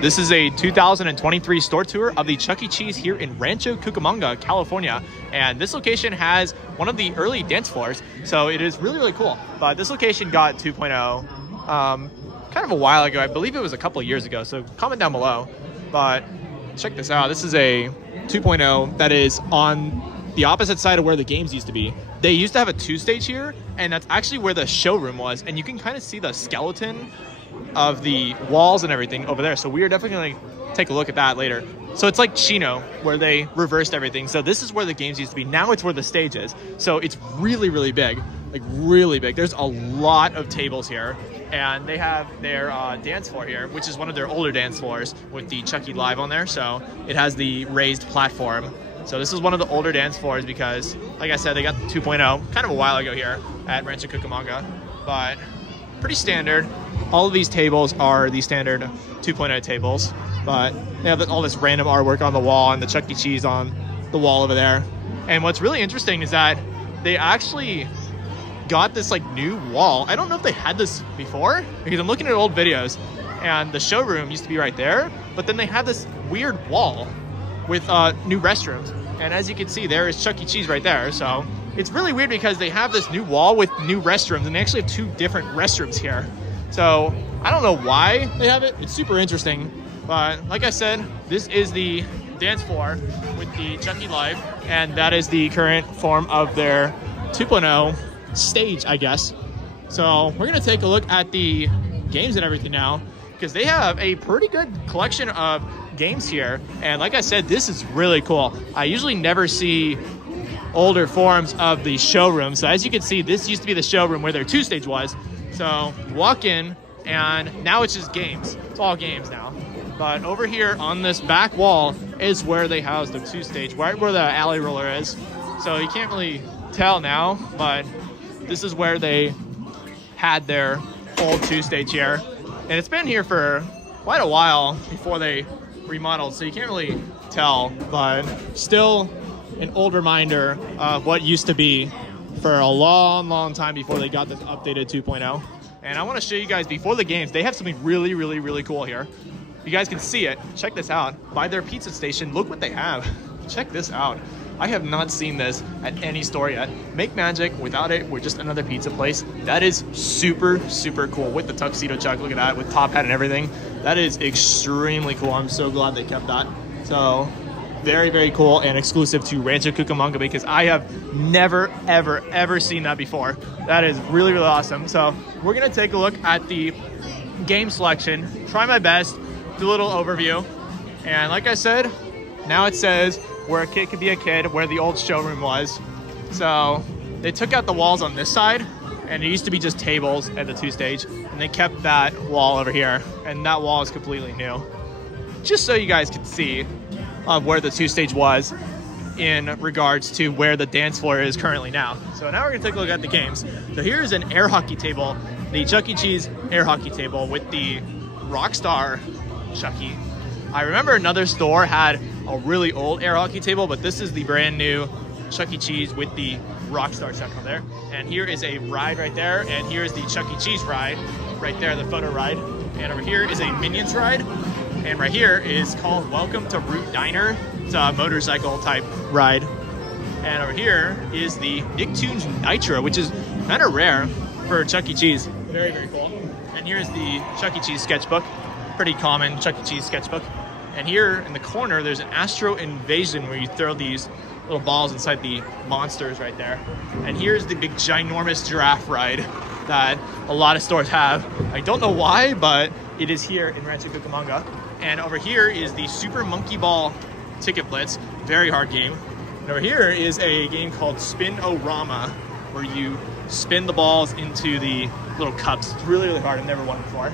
This is a 2023 store tour of the Chuck E. Cheese here in Rancho Cucamonga, California. And this location has one of the early dance floors, so it is really, really cool. But this location got 2.0 kind of a while ago. I believe it was a couple of years ago, so comment down below. But check this out. This is a 2.0 that is on the opposite side of where the games used to be. They used to have a 2-stage here, and that's actually where the showroom was. And you can kind of see the skeleton of the walls and everything over there. So we are definitely going to take a look at that later. So it's like Chino, where they reversed everything. So this is where the games used to be. Now it's where the stage is. So it's really, really big, like really big. There's a lot of tables here. And they have their dance floor here, which is one of their older dance floors with the Chuck E. Live on there. So it has the raised platform. So this is one of the older dance floors because, like I said, they got the 2.0 kind of a while ago here at Rancho Cucamonga. But pretty standard. All of these tables are the standard 2.0 tables. But they have all this random artwork on the wall and the Chuck E. Cheese on the wall over there. And what's really interesting is that they actually got this like new wall. I don't know if they had this before because I'm looking at old videos and the showroom used to be right there, but then they have this weird wall with new restrooms. And as you can see, there is Chuck E. Cheese right there. So it's really weird because they have this new wall with new restrooms and they actually have 2 different restrooms here. So I don't know why they have it. It's super interesting. But like I said, this is the dance floor with the Chuck E. Live, and that is the current form of their 2.0 stage, I guess. So we're gonna take a look at the games and everything now because they have a pretty good collection of games here. And like I said, this is really cool. I usually never see older forms of the showroom. So as you can see, this used to be the showroom where their 2-stage was. So you walk in and now it's just games. It's all games now. But over here on this back wall is where they house the 2-stage, right where the alley roller is. So you can't really tell now, but this is where they had their old 2-stage here. And it's been here for quite a while before they remodeled, so you can't really tell, but still an old reminder of what used to be for a long, long time before they got this updated 2.0. And I want to show you guys before the games, they have something really, really, really cool here. You guys can see it. Check this out. By their pizza station, look what they have. Check this out. I have not seen this at any store yet. Make magic. Without it, we're just another pizza place. That is super, super cool with the tuxedo Chuck. Look at that, with top hat and everything. That is extremely cool. I'm so glad they kept that. So very, very cool and exclusive to Rancho Cucamonga because I have never, ever, ever seen that before. That is really, really awesome. So we're gonna take a look at the game selection, try my best, do a little overview. And like I said, now it says where a kid could be a kid, where the old showroom was. So they took out the walls on this side and it used to be just tables at the 2-stage, and they kept that wall over here, and that wall is completely new. Just so you guys can see where the 2-stage was in regards to where the dance floor is currently now. So now we're gonna take a look at the games. So here's an air hockey table, the Chuck E. Cheese air hockey table with the Rockstar Chuck E. I remember another store had a really old air hockey table, but this is the brand new Chuck E. Cheese with the Rockstar Chuck on there. And here is a ride right there, and here's the Chuck E. Cheese ride right there, the photo ride. And over here is a Minions ride, and right here is called Welcome to Root Diner. It's a motorcycle type ride. And over here is the Nicktoons Nitro, which is kind of rare for Chuck E. Cheese. Very, very cool. And here's the Chuck E. Cheese sketchbook. Pretty common Chuck E. Cheese sketchbook. And here in the corner, there's an Astro Invasion where you throw these little balls inside the monsters right there. And here's the big ginormous giraffe ride that a lot of stores have. I don't know why, but it is here in Rancho Cucamonga. And over here is the Super Monkey Ball Ticket Blitz, very hard game. And over here is a game called Spin-O-Rama, where you spin the balls into the little cups. It's really, really hard. I've never won it before.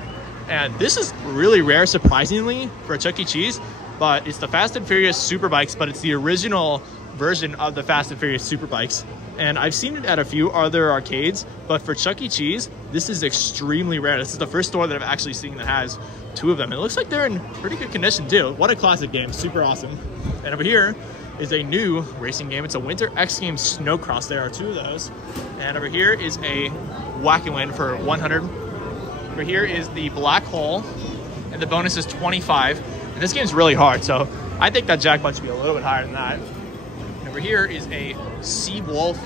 And this is really rare, surprisingly, for a Chuck E. Cheese, but it's the Fast and Furious Super Bikes, but it's the original version of the Fast and Furious Super Bikes. And I've seen it at a few other arcades, but for Chuck E. Cheese, this is extremely rare. This is the first store that I've actually seen that has 2 of them. It looks like they're in pretty good condition too. What a classic game, super awesome. And over here is a new racing game. It's a Winter X Games Snowcross. There are 2 of those. And over here is a Whack and Win for 100. Over here is the Black Hole. And and the bonus is 25. And this game's really hard, so I think that jackpot should be a little bit higher than that. And over here is a Sea Wolf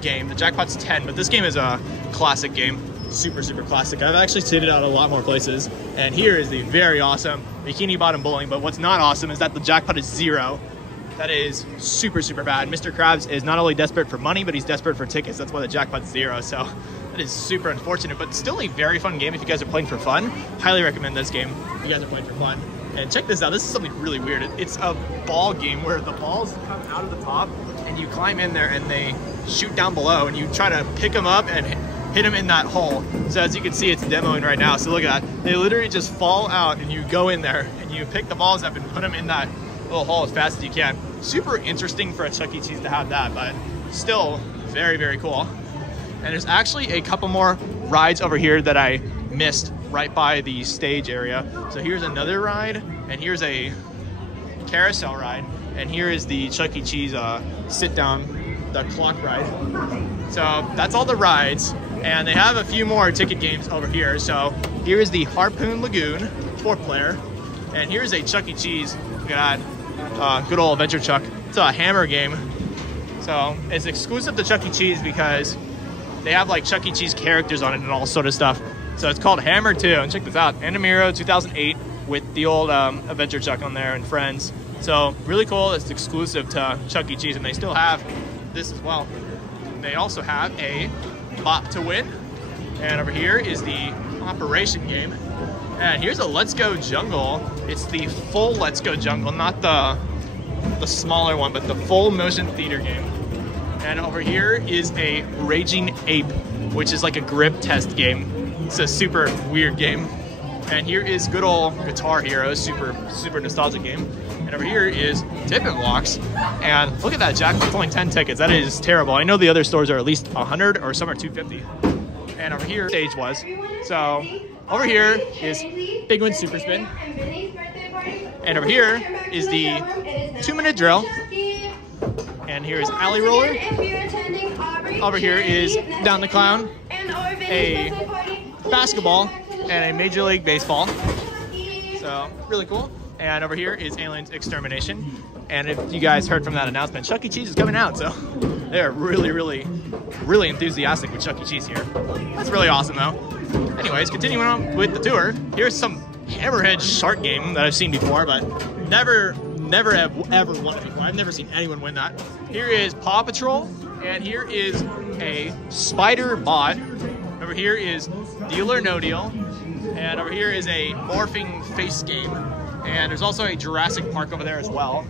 game. The jackpot's 10, but this game is a classic game. Super, super classic. I've actually seen it out a lot more places. And here is the very awesome Bikini Bottom Bowling, but what's not awesome is that the jackpot is 0. That is super, super bad. Mr. Krabs is not only desperate for money, but he's desperate for tickets. That's why the jackpot's 0, so that is super unfortunate, but still a very fun game if you guys are playing for fun. Highly recommend this game if you guys are playing for fun. And check this out, this is something really weird. It's a ball game where the balls come out of the top and you climb in there and they shoot down below and you try to pick them up and hit them in that hole. So as you can see, it's demoing right now. So look at that. They literally just fall out and you go in there and you pick the balls up and put them in that little hole as fast as you can. Super interesting for a Chuck E. Cheese to have that, but still very, very cool. And there's actually a couple more rides over here that I missed right by the stage area. So here's another ride, and here's a carousel ride, and here is the Chuck E. Cheese sit down, the clock ride. So that's all the rides, and they have a few more ticket games over here. So here is the Harpoon Lagoon 4-player, and here's a Chuck E. Cheese. Look at that. Good old Adventure Chuck. It's a hammer game. So it's exclusive to Chuck E. Cheese because they have like Chuck E. Cheese characters on it and all sort of stuff. So it's called Hammer 2. And check this out. Animiro 2008 with the old Adventure Chuck on there and friends. So really cool. It's exclusive to Chuck E. Cheese, and they still have this as well. They also have a Bop to Win. And over here is the Operation game. And here's a Let's Go Jungle. It's the full Let's Go Jungle, not the smaller one, but the full motion theater game. And over here is a Raging Ape, which is like a grip test game. It's a super weird game. And here is good old Guitar Hero, super, super nostalgic game. And over here is Dip and Walks. And look at that, Jack, it's only 10 tickets. That is terrible. I know the other stores are at least 100 or some are 250. And over here, stage was. So over here is Big Win Super Spin. And over here is the 2-minute drill. And here is Alley Roller. Over here is Down the Clown, a basketball, and a Major League Baseball. So really cool. And over here is Aliens Extermination. And if you guys heard from that announcement, Chuck E. Cheese is coming out. So they're really, really, really enthusiastic with Chuck E. Cheese here. That's really awesome though. Anyways, continuing on with the tour, here's some Hammerhead Shark game that I've seen before, but never have ever won it before. I've never seen anyone win that. Here is Paw Patrol, and here is a Spider Bot. Over here is Deal or No Deal, and over here is a Morphing Face game. And there's also a Jurassic Park over there as well.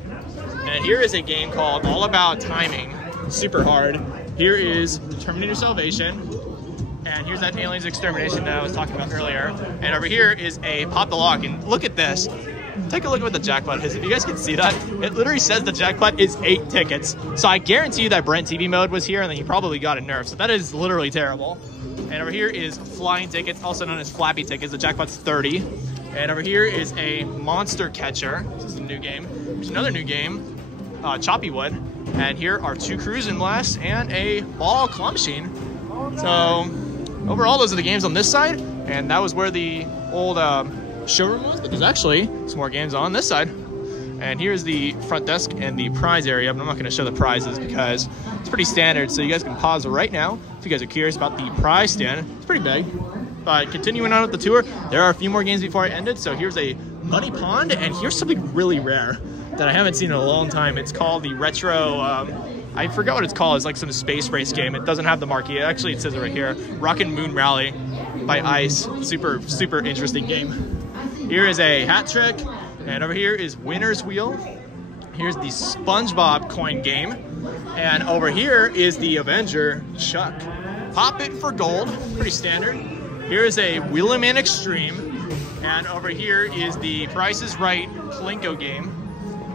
And here is a game called All About Timing, super hard. Here is Terminator Salvation. And here's that Aliens Extermination that I was talking about earlier. And over here is a Pop the Lock. And look at this. Take a look at what the jackpot is. If you guys can see that, it literally says the jackpot is 8 tickets. So I guarantee you that Brent TV mode was here and then he probably got a nerf. So that is literally terrible. And over here is Flying Tickets, also known as Flappy Tickets. The jackpot's 30. And over here is a Monster Catcher. This is a new game. There's another new game, Choppy Wood. And here are 2 Cruisin' Blasts and a Ball Claw Machine. So overall, those are the games on this side. And that was where the old showroom was, but there's actually some more games on this side. And here's the front desk and the prize area, but I'm not going to show the prizes because it's pretty standard. So you guys can pause right now if you guys are curious about the prize stand. It's pretty big. But continuing on with the tour, there are a few more games before I ended. So here's a Muddy Pond, and here's something really rare that I haven't seen in a long time. It's called the Retro, I forgot what it's called. It's like some space race game. It doesn't have the marquee. Actually, it says it right here. Rockin' Moon Rally by Ice. Super, super interesting game. Here is a Hat Trick, and over here is Winner's Wheel. Here's the SpongeBob coin game, and over here is the Avenger Chuck. Pop it for gold, pretty standard. Here is a Wheelman Extreme, and over here is the Price is Right Plinko game.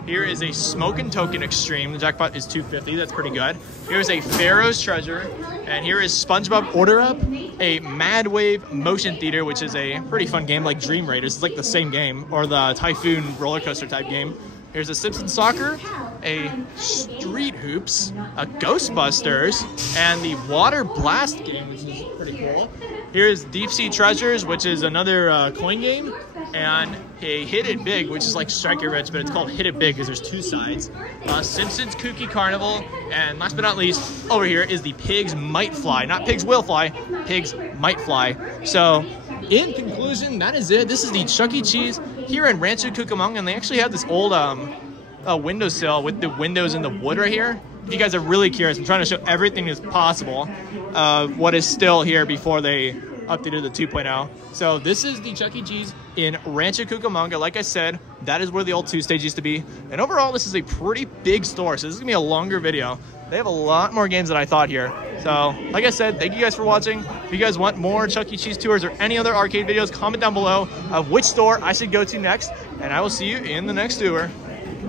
Here is a Smokin' Token Extreme. The jackpot is 250. That's pretty good. Here's a Pharaoh's Treasure. And here is SpongeBob Order Up, a Mad Wave Motion Theater, which is a pretty fun game like Dream Raiders. It's like the same game, or the Typhoon roller coaster type game. Here's a Simpson Soccer, a Street Hoops, a Ghostbusters, and the Water Blast game, which is pretty cool. Here's Deep Sea Treasures, which is another coin game, and a Hit It Big, which is like Strike It Rich, but it's called Hit It Big because there's two sides. Simpsons Kooky Carnival, and last but not least, over here is the Pigs Might Fly. Not Pigs Will Fly, Pigs Might Fly. So, in conclusion, that is it. This is the Chuck E. Cheese here in Rancho Cucamonga, and they actually have this old windowsill with the windows in the wood right here. If you guys are really curious, I'm trying to show everything that's possible, what is still here before they updated the 2.0. So this is the Chuck E. Cheese in Rancho Cucamonga. Like I said, that is where the old 2 stage used to be. And overall, this is a pretty big store, so this is gonna be a longer video. They have a lot more games than I thought here. So, like I said, thank you guys for watching. If you guys want more Chuck E. Cheese tours or any other arcade videos, comment down below of which store I should go to next, and I will see you in the next tour.